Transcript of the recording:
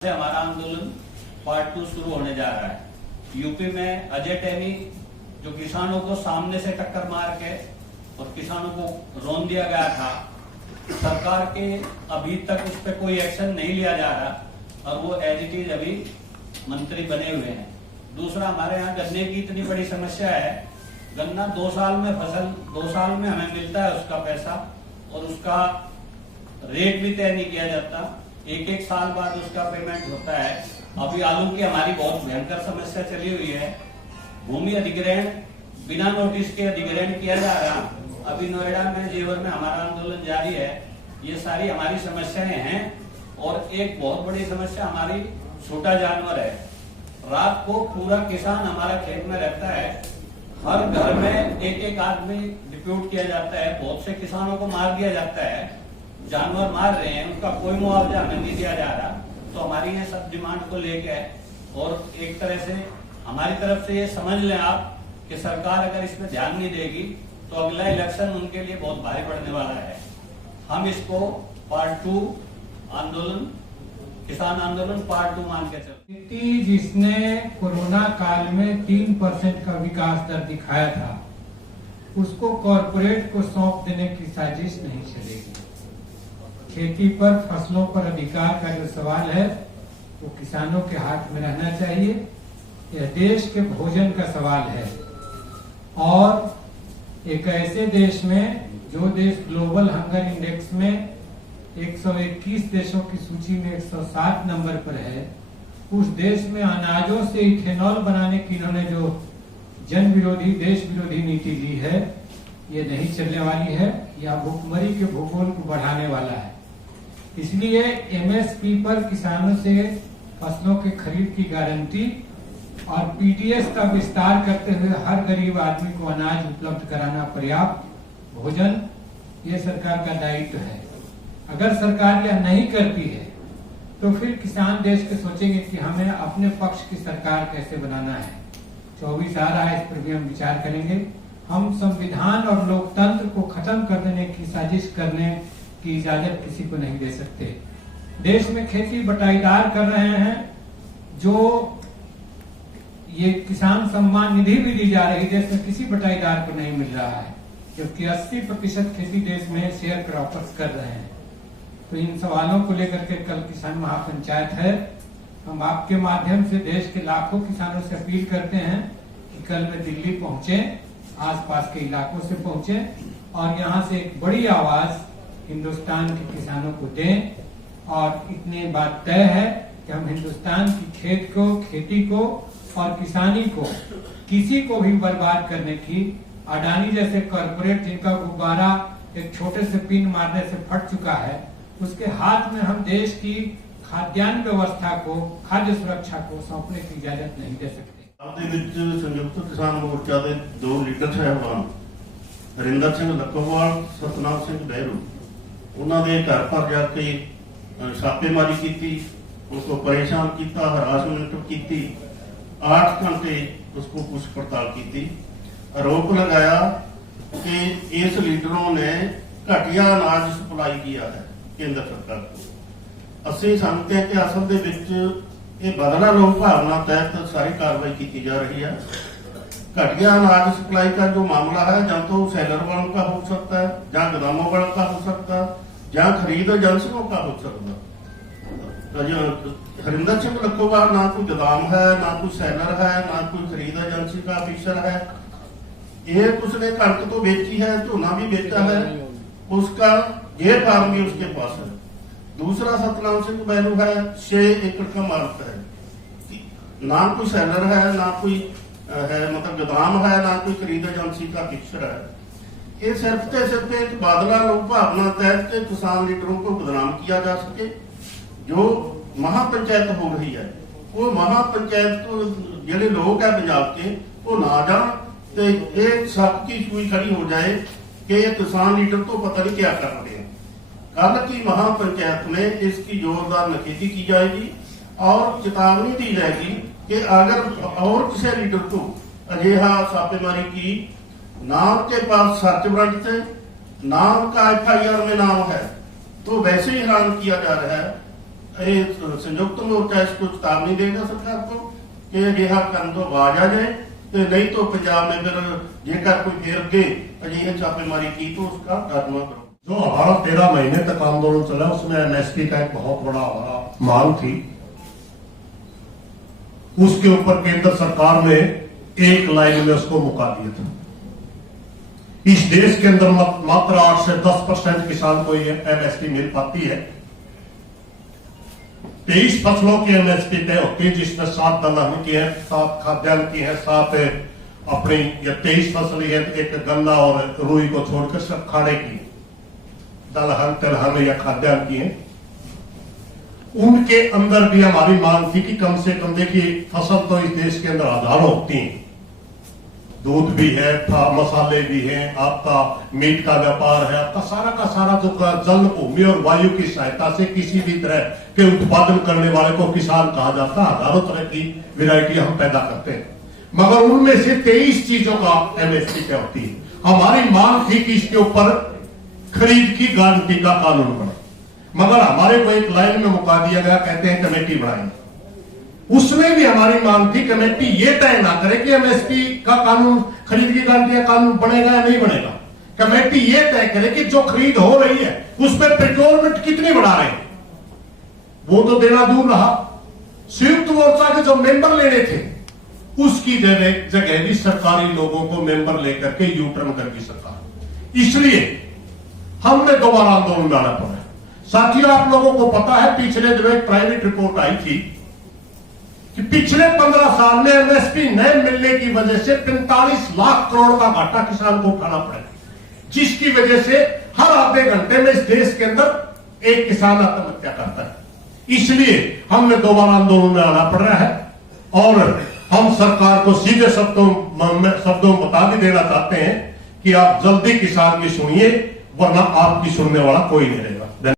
से हमारा आंदोलन पार्ट 2 शुरू होने जा रहा है। यूपी में अजय टैनी जो किसानों को सामने से टक्कर मार के और किसानों को रौंद दिया गया था, सरकार के अभी तक उस पर कोई एक्शन नहीं लिया जा रहा और वो एज इट इज अभी मंत्री बने हुए हैं। दूसरा, हमारे यहाँ गन्ने की इतनी बड़ी समस्या है। गन्ना 2 साल में फसल 2 साल में हमें मिलता है उसका पैसा, और उसका रेट भी तय नहीं किया जाता। एक साल बाद उसका पेमेंट होता है। अभी आलू की हमारी बहुत भयंकर समस्या चली हुई है। भूमि अधिग्रहण बिना नोटिस के अधिग्रहण किया जा रहा। अभी नोएडा में जेवर में हमारा आंदोलन जारी है। ये सारी हमारी समस्याएं हैं। और एक बहुत बड़ी समस्या हमारी छोटा जानवर है। रात को पूरा किसान हमारा खेत में रहता है। हर घर में एक आदमी डिप्यूट किया जाता है। बहुत से किसानों को मार दिया जाता है। जानवर मार रहे हैं, उनका कोई मुआवजा हमें नहीं दिया जा रहा। तो हमारी ये सब डिमांड को लेके, और एक तरह से हमारी तरफ से ये समझ लें आप कि सरकार अगर इसमें ध्यान नहीं देगी तो अगला इलेक्शन उनके लिए बहुत भारी पड़ने वाला है। हम इसको पार्ट 2 आंदोलन, किसान आंदोलन पार्ट 2 मान के चलते। जिसने कोरोना काल में 3% का विकास दर दिखाया था, उसको कॉरपोरेट को सौंप देने की साजिश नहीं चलेगी। खेती पर, फसलों पर अधिकार का जो सवाल है वो किसानों के हाथ में रहना चाहिए। यह देश के भोजन का सवाल है। और एक ऐसे देश में जो देश ग्लोबल हंगर इंडेक्स में 121 देशों की सूची में 107 नंबर पर है, उस देश में अनाजों से इथेनॉल बनाने की इन्होंने जो जन विरोधी, देश विरोधी नीति ली है, ये नहीं चलने वाली है। यह भुखमरी के भूगोल को बढ़ाने वाला है। इसलिए एमएसपी पर किसानों से फसलों के खरीद की गारंटी और पीडीएस का विस्तार करते हुए हर गरीब आदमी को अनाज उपलब्ध कराना, पर्याप्त भोजन, ये सरकार का दायित्व है। अगर सरकार यह नहीं करती है तो फिर किसान देश के सोचेंगे कि हमें अपने पक्ष की सरकार कैसे बनाना है। 24 आ रहा है, इस पर भी हम विचार करेंगे। हम संविधान और लोकतंत्र को खत्म कर देने की साजिश करने की इजाजत किसी को नहीं दे सकते। देश में खेती बटाईदार कर रहे हैं, जो ये किसान सम्मान निधि भी दी जा रही, देश में किसी बटाईदार को नहीं मिल रहा है, जबकि 80% खेती देश में शेयर क्रॉपर्स कर रहे हैं। तो इन सवालों को लेकर के कल किसान महापंचायत है। हम आपके माध्यम से देश के लाखों किसानों से अपील करते हैं कि कल में दिल्ली पहुंचे, आसपास के इलाकों से पहुंचे और यहाँ से एक बड़ी आवाज हिंदुस्तान के किसानों को दें। और इतनी बात तय है कि हम हिंदुस्तान की खेती को और किसानी को किसी को भी बर्बाद करने की, अडानी जैसे कॉरपोरेट जिनका गुब्बारा एक छोटे से पिन मारने से फट चुका है, उसके हाथ में हम देश की खाद्यान्न व्यवस्था को, खाद्य सुरक्षा को सौंपने की इजाजत नहीं दे सकते। संयुक्त किसान मोर्चा के 2 लीडर साहबान हरिंदर सिंह लखोवाल, सतनाम सिंह बहरू, उन्होंने घर पर जाके छापेमारी की, उसको परेशान किया, हरासमेंट की, 8 घंटे उसको पूछ पड़ताल की। आरोप लगाया कि इस लीडरों ने घटिया अनाज सप्लाई किया है केंद्र सरकार को। असं समझते हैं कि असल दे विच ये बदला लोक भावना तहत सारी कार्रवाई की जा रही है। घटिया अनाज सप्लाई का जो मामला है, या तो सेलर वालों का हो सकता है, या गोदामों वालों का हो सकता है, या खरीद एजेंसियों का हो सकता है। हरिंदर सिंह लखोवाल ना कोई गोदाम है, ना कोई सेलर है, ना कोई खरीद एजेंसी का ऑफिसर है। एक उसने कणक तो बेची है, झोना भी बेचा है, उसका ये फार्म भी उसके पास है। दूसरा सतनाम सिंह बहरू है, 6 एकड़ का मालिक है। ना कोई सेलर है, ना कोई है, मतलब गोदाम है, ना कोई खरीद एजेंसी का ऑफिसर है। ये सिर्फ एक बादला लोक भावना तहत किसान लीडरों को बदनाम किया जा सके। जो महापंचायत हो रही है, वो महापंचायत को जेडे लोग है पंजाब के, वो ना जान तो एक शक की सुई खड़ी हो जाए कि ये किसान लीडर तो पता नहीं क्या कर रहे हैं। कल की महापंचायत में इसकी जोरदार नकेदी की जाएगी और चेतावनी दी जाएगी कि अगर और किसी लीडर को अजिहा छापेमारी की, ना उनके पास सर्च वारंट थे, ना उनका FIR में नाम है, तो वैसे ही हैरान किया जा रहा है ਇਹ ਸੰਯੁਕਤ ਮੋਰਚਾ ਇਸ को चेतावनी देगा सरकार को कि ਅਜਿਹਾ ਕਰਨ ਤੋਂ ਬਾਜ ਆ जाए ਤੇ नहीं तो पंजाब में फिर जेकर कोई फिर के अजिहे छापेमारी की तो उसका खात्मा करो। जो हमारा 13 महीने तक आंदोलन चला उसमें एमएसपी का एक बहुत बड़ा हमारा मांग थी। उसके ऊपर केंद्र सरकार ने एक लाइन में उसको मुका दिया था। इस देश के अंदर मात्र 8 से 10% किसान को ये एमएसपी मिल पाती है। 23 फसलों की एमएसपी तय होती है, जिसमें 7 दलहन की है, 7 खाद्यान्न की है, 7 अपनी या 23 फसल है, एक गन्ना और रुई को छोड़कर सब खाड़े की दलहन तिलहन या खाद्यान्न की है। उनके अंदर भी हमारी मांग थी कि कम से कम देखिए फसल तो इस देश के अंदर हजारों होती हैं, दूध भी है, मसाले भी हैं, आपका मीट का व्यापार है, आपका सारा का सारा जो जल भूमि और वायु की सहायता से किसी भी तरह के उत्पादन करने वाले को किसान कहा जाता है। हजारों तरह की वैरायटी हम पैदा करते हैं, मगर उनमें से 23 चीजों का एमएसपी क्या होती है। हमारी मांग थी कि इसके ऊपर खरीद की गारंटी का कानून बने, मगर हमारे को एक लाइन में मुका दिया गया, कहते हैं कमेटी बनाएंगे। उसमें भी हमारी मांग थी कमेटी ये तय ना करे कि एमएसपी का कानून, खरीद की गारंटी का कानून बनेगा या नहीं बनेगा। कमेटी ये तय करे कि जो खरीद हो रही है उसमें प्रोक्योरमेंट कितनी बढ़ा रहे हैं, वो तो देना दूर रहा। संयुक्त मोर्चा के जो मेंबर लेने थे उसकी जगह भी सरकारी लोगों को मेंबर लेकर के यू टर्न कर दी सरकार। इसलिए हमने दोबारा आंदोलन में आना पड़ा। साथियों, आप लोगों को पता है पिछले दिनों एक प्राइवेट रिपोर्ट आई थी कि पिछले 15 साल में एमएसपी न मिलने की वजह से 45 लाख करोड़ का घाटा किसान को उठाना पड़ेगा, जिसकी वजह से हर आधे घंटे में इस देश के अंदर एक किसान आत्महत्या करता है। इसलिए हमने दोबारा आंदोलन में आना पड़ रहा है और हम सरकार को सीधे शब्दों में बता भी देना चाहते हैं कि आप जल्दी किसान की सुनिए, वरना आपकी सुनने वाला कोई नहीं रहेगा।